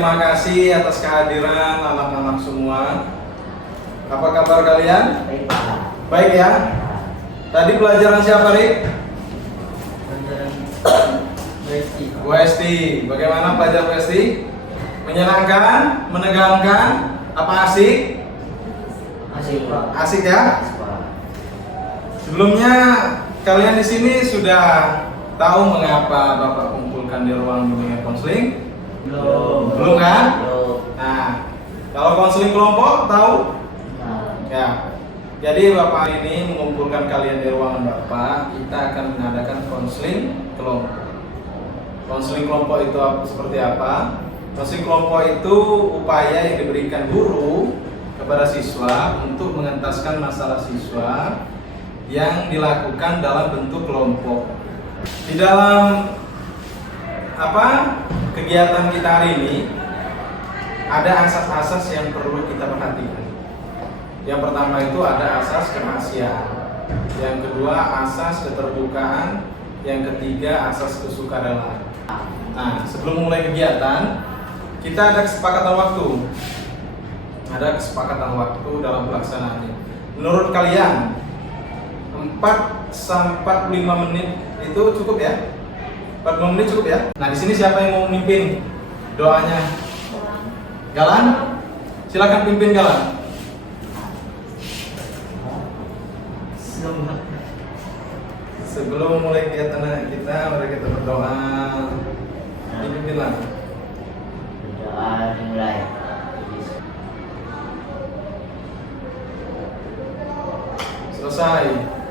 terima kasih atas kehadiran anak-anak semua. Apa kabar kalian? Baik, Pak. Baik ya. Tadi pelajaran siapa, Rik? Bu Esti. Bagaimana pelajaran Bu Esti? Menyenangkan, menegangkan, apa asik? Asik, Pak. Asik ya. Asik, Pak. Sebelumnya kalian di sini sudah tahu mengapa Bapak kumpulkan di ruang bimbingan konseling? Belum kan? Belum. Nah, kalau konseling kelompok tahu? Nah, Ya. Jadi Bapak ini mengumpulkan kalian di ruangan Bapak. Kita akan mengadakan konseling kelompok. Konseling kelompok itu seperti apa? Konseling kelompok itu upaya yang diberikan guru kepada siswa untuk mengentaskan masalah siswa yang dilakukan dalam bentuk kelompok. Di dalam kegiatan kita hari ini ada asas-asas yang perlu kita perhatikan. Yang pertama itu ada asas kemanusiaan, yang kedua asas keterbukaan, yang ketiga asas kesukarelaan. Nah, sebelum mulai kegiatan kita ada kesepakatan waktu. Ada kesepakatan waktu dalam pelaksanaannya. Menurut kalian 4 sampai 5 menit itu cukup ya? 45 menit cukup ya? Nah, di sini siapa yang mau memimpin doanya? Galan? Silakan pimpin Galan. Sebelum mulai kegiatan kita, mari kita berdoa. Dipimpinlah. berdoa dimulai. Selesai.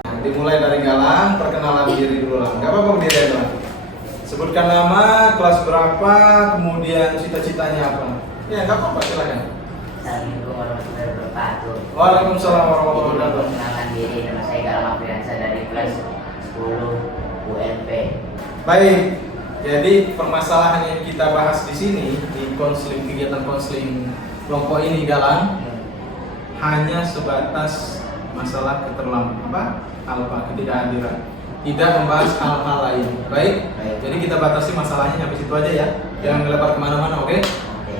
Nah, dimulai dari Galang, perkenalan diri dulu lah. Gak apa-apa berdiri aja. Sebutkan nama, kelas berapa, kemudian cita-citanya apa. Ya, gak apa-apa, silakan. Assalamualaikum warahmatullahi wabarakatuh. Waalaikumsalam warahmatullahi wabarakatuh. Perkenalkan diri, nama saya Galang Afriansa dari kelas 10 UMP. Baik. Jadi permasalahan yang kita bahas di sini di konseling, kegiatan konseling kelompok ini Galang hanya sebatas masalah ketidakhadiran, tidak membahas hal-hal lain. Baik. Jadi kita batasi masalahnya sampai situ aja ya, jangan melebar kemana-mana, oke? Oke.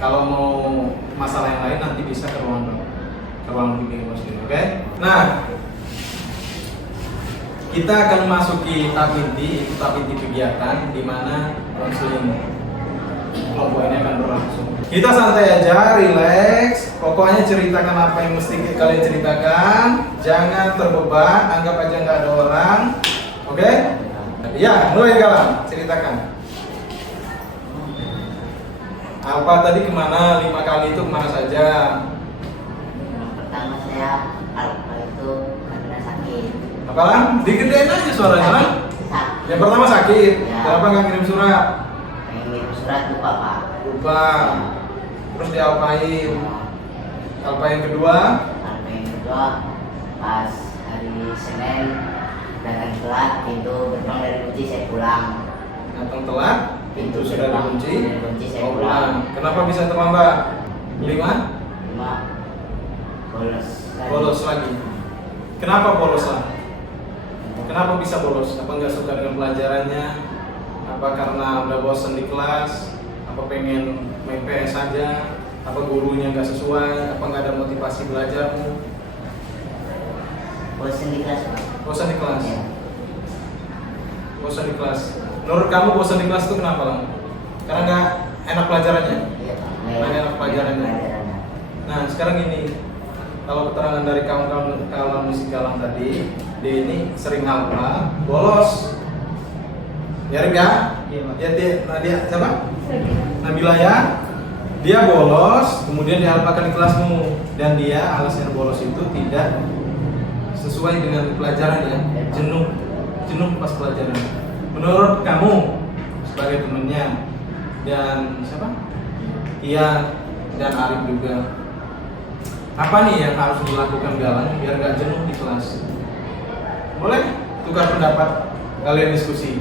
Kalau mau masalah yang lain nanti bisa ke ruang bimbingan konseling, oke? Nah, kita akan memasuki tahap inti kegiatan di mana konseling kelompok ini akan berlangsung. Kita santai aja, relax. Pokoknya ceritakan apa yang mesti kalian ceritakan. Jangan terbeban, anggap aja nggak ada orang. Oke? Ya, mulai Galang, ceritakan. Apa tadi kemana? 5 kali itu kemana saja? Yang pertama saya alfa itu karena sakit. Apalah? Digedein aja suaranya lah. Sakit. Yang pertama sakit. Ya. Kenapa nggak kirim surat? Yang ngirim surat lupa, Pak. Lupa. Terus diapain? Apa yang kedua? Sampai yang kedua pas hari Senin datang telat, pintu gerbang dari kunci, saya pulang. Datang telat, pintu sudah dikunci, saya mau pulang. pulang. Kenapa bisa terlambat? 5? 5 bolos. Bolos lagi. Kenapa bolos lah? Kenapa bisa bolos? Apa nggak suka dengan pelajarannya? Apa karena udah bosan di kelas? Apa pengen main PS saja? Apa gurunya nggak sesuai? Apa nggak ada motivasi belajarmu? Bosan di kelas, Pak. Bosan di kelas? Ya. Bosan di kelas. Menurut kamu bosan di kelas itu kenapa lah? Karena nggak enak pelajarannya? Iya, Pak. Nggak enak pelajarannya. Nah, sekarang ini kalau keterangan dari kawan musik Galang tadi, dia ini sering alfa, bolos. Ya enggak? Iya, Pak. Dia siapa? Nabila ya. Dia bolos, kemudian dialpakan di kelasmu dan dia alasan bolos itu tidak sesuai dengan pelajarannya, jenuh pas pelajaran. Menurut kamu sebagai temennya dan siapa? Iya, dan Arif juga. Apa nih yang harus dilakukan Galang biar gak jenuh di kelas? Boleh tukar pendapat, kalian diskusi.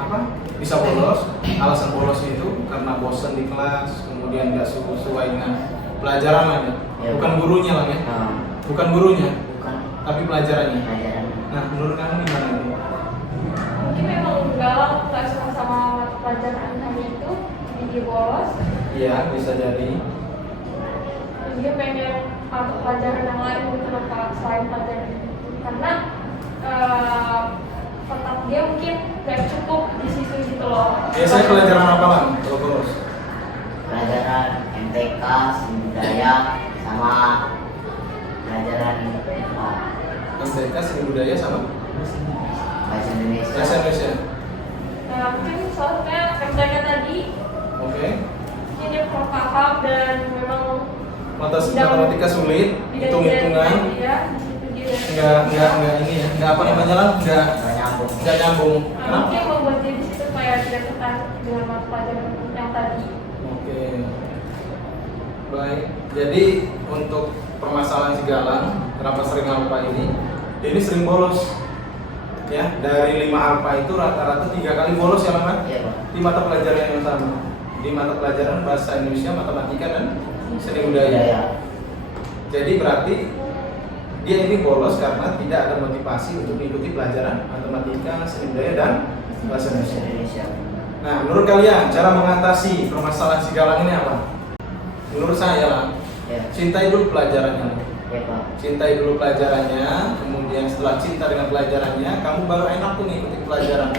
Apa? Bisa bolos? Alasan bolos itu karena bosan di kelas, kemudian gak sesuai dengan pelajaran lagi. Ya. Bukan gurunya lah ya. Nah, Bukan gurunya, bukan tapi pelajarannya. pelajaran. Nah, menurut kamu gimana nih? Mungkin memang Galang nggak suka sama mata pelajaran hanya itu, jadi dia bolos. Iya, bisa jadi. Dia pengen atau pelajaran yang lain gitu loh Pak, selain pelajaran itu. Karena otak dia mungkin gak cukup di situ gitu loh. Biasanya pelajaran apa lah kalau bolos? Pelajaran MTK, seni budaya, sama pelajaran MTK, seni budaya sama bahasa Indonesia. bahasa Indonesia. Nah, mungkin soalnya MTK tadi Oke. mungkin dia kurang paham dan memang Matematika sulit, hitung-hitungan. Iya, di situ dia. Enggak ini ya. Enggak apa namanya lah, enggak Nggak nyambung. nyambung. Mungkin membuat dia di situ kayak tidak tertarik dengan mata pelajaran yang tadi. Oke. Baik. Jadi untuk permasalahan si Galang, kenapa sering alfa ini sering bolos. Ya, dari 5 alfa itu rata-rata 3 kali bolos ya, Mas? Iya, Pak. Di mata pelajaran yang sama. Di mata pelajaran bahasa Indonesia, matematika dan seni budaya. Jadi berarti dia ini bolos karena tidak ada motivasi untuk mengikuti pelajaran matematika, seni budaya dan bahasa Indonesia. Nah, menurut kalian cara mengatasi permasalahan si Galang ini apa? Menurut saya lah, Ya. cintai dulu pelajarannya. Ya, Pak. Cintai dulu pelajarannya, kemudian setelah cinta dengan pelajarannya, kamu baru enak tuh ngikutin pelajaran.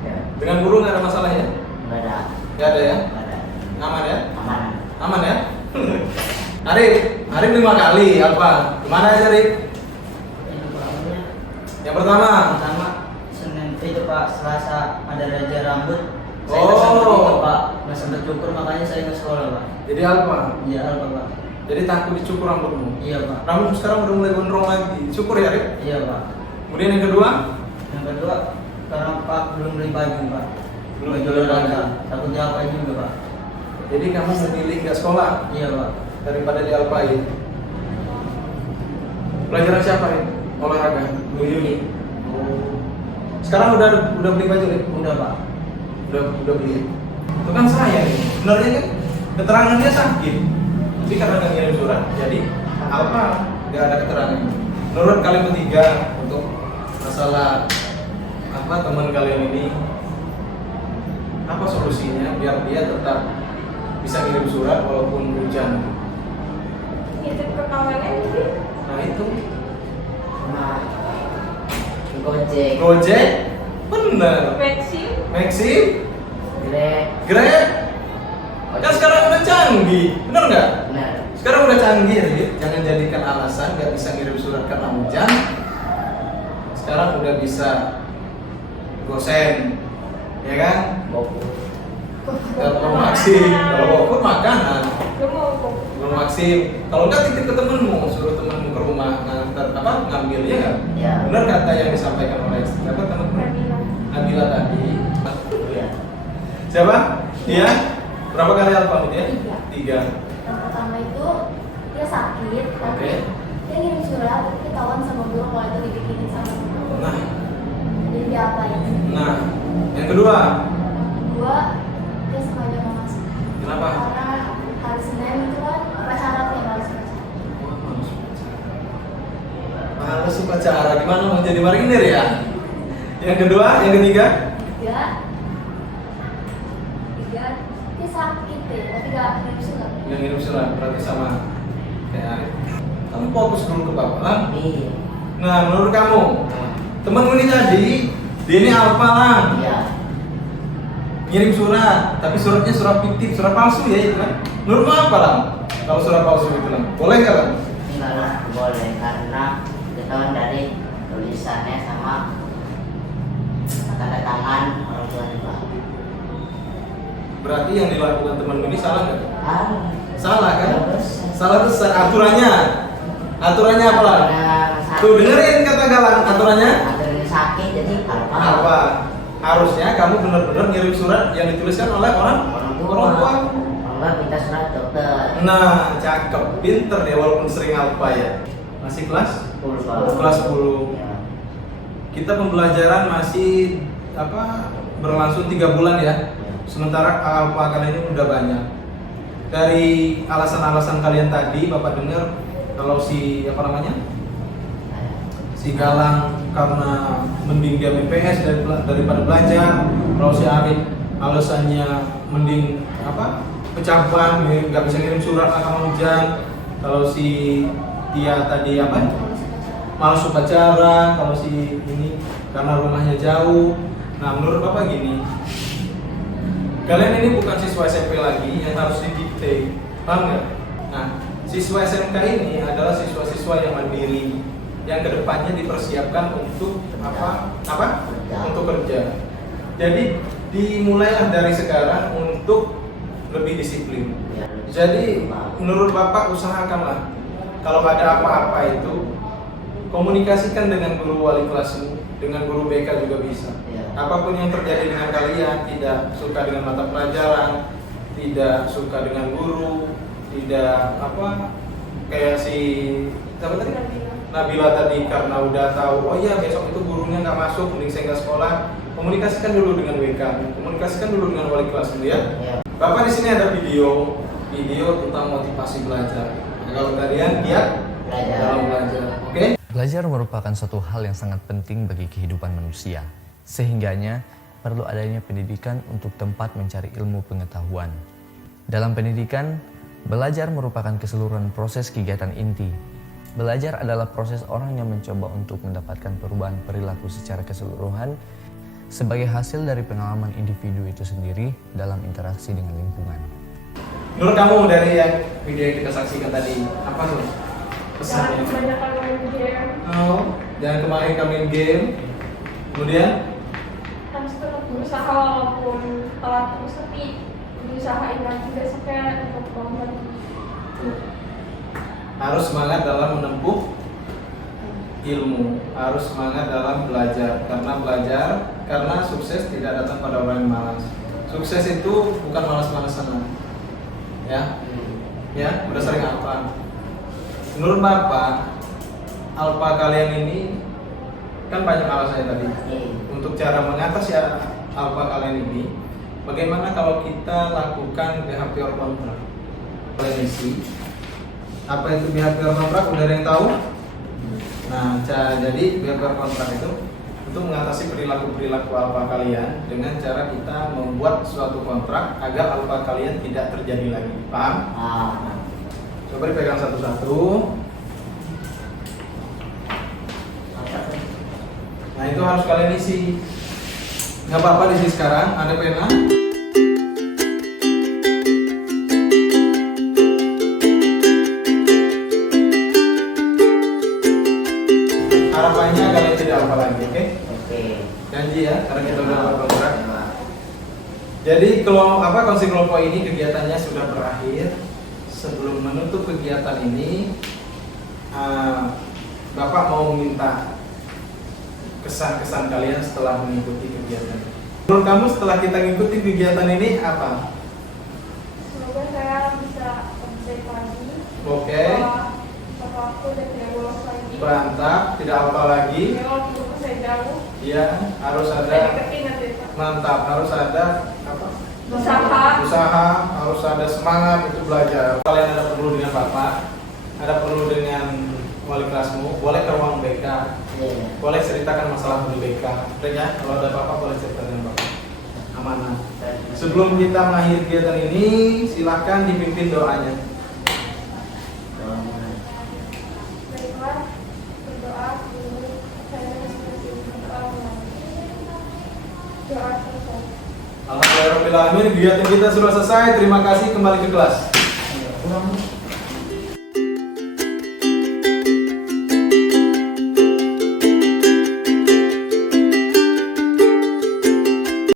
Ya. Dengan guru nggak ada masalah ya? Nggak ada. Nggak ada ya? Nggak ada. Aman ya? Aman. Aman ya? Arif 5 kali apa? Gimana aja Arif? Yang pertama. Pertama Senin itu Pak, Selasa ada raja rambut. Saya Oh. nggak sempat itu Pak, nggak sempat cukur makanya saya nggak sekolah Pak. Jadi apa? Iya apa Pak? Jadi takut dicukur rambutmu. Iya Pak. Rambutmu sekarang udah mulai gondrong lagi. Cukur ya Arif? Iya Pak. Kemudian yang kedua, Yang kedua karena Pak belum beli baju Pak. Belum Baju beli baju. olahraga. Takutnya apa juga Pak? jadi kamu memilih nggak sekolah Iya Pak. daripada di Alpain. Pelajaran siapa ya? Olahraga. Bu Yuni. Oh. Sekarang udah beli baju Arif? Udah Pak. Udah beli. Itu kan saya nih. Sebenarnya kan keterangan dia sakit. Tapi karena nggak ngirim surat, jadi apa? Nggak ada keterangan. Menurut kalian bertiga untuk masalah apa teman kalian ini, apa solusinya biar dia tetap bisa ngirim surat walaupun hujan? Nitip ke kawannya mungkin. Nah itu Nah, Gojek, Gojek, bener. Maxi. Maxi, Grab, Grab, kan sekarang udah canggih, bener nggak? benar. Sekarang udah canggih ya, Dit. Jangan jadikan alasan nggak bisa ngirim surat karena hujan. Sekarang udah bisa gosen, ya kan? Nggak perlu maksim. Kalau GoFood makanan, Lu mau kok. belum maksim. Kalau nggak titip ke temenmu, suruh temenmu ke rumah ngantar apa ngambilnya nggak? Ya. Benar kata yang disampaikan oleh siapa temenmu? Nabila tadi. Iya. Siapa? Iya. Berapa kali alfa dia? 3. Yang pertama itu dia sakit, tapi Oke. dia ngirim surat, tapi ketahuan sama guru kalau itu dibikinin sama guru. Nah, Jadi dia apain? nah, yang kedua, Yang kedua, dia sengaja mau masuk. kenapa? Karena hari Senin itu kan upacara tiap hari Senin. Males upacara, gimana mau jadi marinir ya? Yang kedua, yang ketiga, Tiga, dia sakit deh, tapi gak ngirim surat. yang ngirim surat berarti sama kayak Arif. Kamu fokus dulu ke bapak lah. Iya. Nah, menurut kamu, temenmu ini tadi, dia ini alfa lah, Iya. ngirim surat, tapi suratnya surat fiktif, surat palsu ya itu kan? Menurutmu apa lah? Kalau surat palsu itu lah, boleh nggak lah? Nggak boleh karena ketahuan dari tulisannya sama tanda tangan orang tuanya Pak. Berarti yang dilakukan temenmu ini salah nggak? Salah kan? Terus. Salah besar aturannya. Aturannya apa lah? Sakit. Tuh dengerin kata Galang aturannya. Aturannya sakit jadi apa? Apa? Harusnya kamu benar-benar ngirim surat yang dituliskan oleh orang tua. tua. Enggak minta surat dokter. Nah, cakep, pinter dia walaupun sering alfa ya. Masih kelas? Kelas 10. Ya. Kita pembelajaran masih apa berlangsung 3 bulan ya. Sementara alfa kalian ini udah banyak. Dari alasan-alasan kalian tadi Bapak dengar kalau si apa namanya? Si Galang karena mending dia BPS daripada belajar. Kalau si Arif alasannya mending apa pecah ban, nggak bisa ngirim surat karena hujan. Kalau si Tia tadi apa malas upacara, kalau si ini karena rumahnya jauh. Nah menurut Bapak gini, kalian ini bukan siswa SMP lagi yang harus didikte, paham nggak? Nah siswa SMK ini adalah siswa-siswa yang mandiri, yang kedepannya dipersiapkan untuk apa? Untuk kerja. Jadi dimulailah dari sekarang untuk lebih disiplin. Ya, Jadi menurut Bapak usahakanlah kalau ada apa-apa itu komunikasikan dengan guru wali kelasmu, dengan guru BK juga bisa. Ya. Apapun yang terjadi dengan kalian, tidak suka dengan mata pelajaran, tidak suka dengan guru, tidak apa kayak si siapa tadi? Nabila tadi karena udah tahu, oh iya besok itu gurunya nggak masuk, mending saya nggak sekolah. Komunikasikan dulu dengan WK, komunikasikan dulu dengan wali kelas ya. Ya. Bapak di sini ada video tentang motivasi belajar. Nah, kalau kalian giat dalam belajar, oke? Belajar merupakan suatu hal yang sangat penting bagi kehidupan manusia. Sehingganya perlu adanya pendidikan untuk tempat mencari ilmu pengetahuan. Dalam pendidikan, belajar merupakan keseluruhan proses kegiatan inti. Belajar adalah proses orang yang mencoba untuk mendapatkan perubahan perilaku secara keseluruhan sebagai hasil dari pengalaman individu itu sendiri dalam interaksi dengan lingkungan. Menurut kamu dari yang video yang kita saksikan tadi, apa tuh pesannya? Jangan kebanyakan main game. Oh, jangan kemarin kami main game. Kemudian Harus tetap berusaha walaupun telat terus tapi diusahain lagi besoknya untuk bangun. harus semangat dalam menempuh ilmu, harus semangat dalam belajar. Karena sukses tidak datang pada orang yang malas. Sukses itu bukan malas-malasan. Ya, udah sering alfa. Menurut Bapak, alfa kalian ini kan banyak alasannya tadi. Untuk cara mengatasi alfa kalian ini, bagaimana kalau kita lakukan behavior kontrak? Kalian isi. Apa itu behavior kontrak? Udah ada yang tahu? Nah, jadi behavior kontrak itu untuk mengatasi perilaku-perilaku alfa kalian dengan cara kita membuat suatu kontrak agar alfa kalian tidak terjadi lagi. Paham? Coba dipegang satu-satu. Nah, itu harus kalian isi. Nggak apa-apa diisi sekarang. Ada pena? Harapannya kalian tidak alfa lagi, oke? Oke. Janji ya, karena kita udah buat kontrak. Jadi kalau kongsi kelompok ini kegiatannya sudah berakhir. Sebelum menutup kegiatan ini, Bapak mau minta kesan-kesan kalian setelah mengikuti kegiatan. Menurut kamu setelah kita mengikuti kegiatan ini apa? Semoga saya bisa update lagi. Oke. Bahwa aku udah tidak bolos lagi. Mantap, tidak alfa lagi. Ya, walaupun saya jauh. Iya, harus Saya ada. deketin nanti. Mantap, harus ada apa? Usaha. Harus ada semangat untuk belajar. Kalian ada perlu dengan Bapak, ada perlu dengan wali kelasmu, boleh ke ruang BK, boleh ceritakan masalah di BK. Ya, kalau ada Bapak boleh cerita dengan Bapak. Amanah. Sebelum kita mengakhiri kegiatan ini, silakan dipimpin doanya. Baiklah, berdoa dulu. Saya seperti berdoa. Doa selesai. Alhamdulillahirobbilalamin, kegiatan kita sudah selesai. Terima kasih, kembali ke kelas.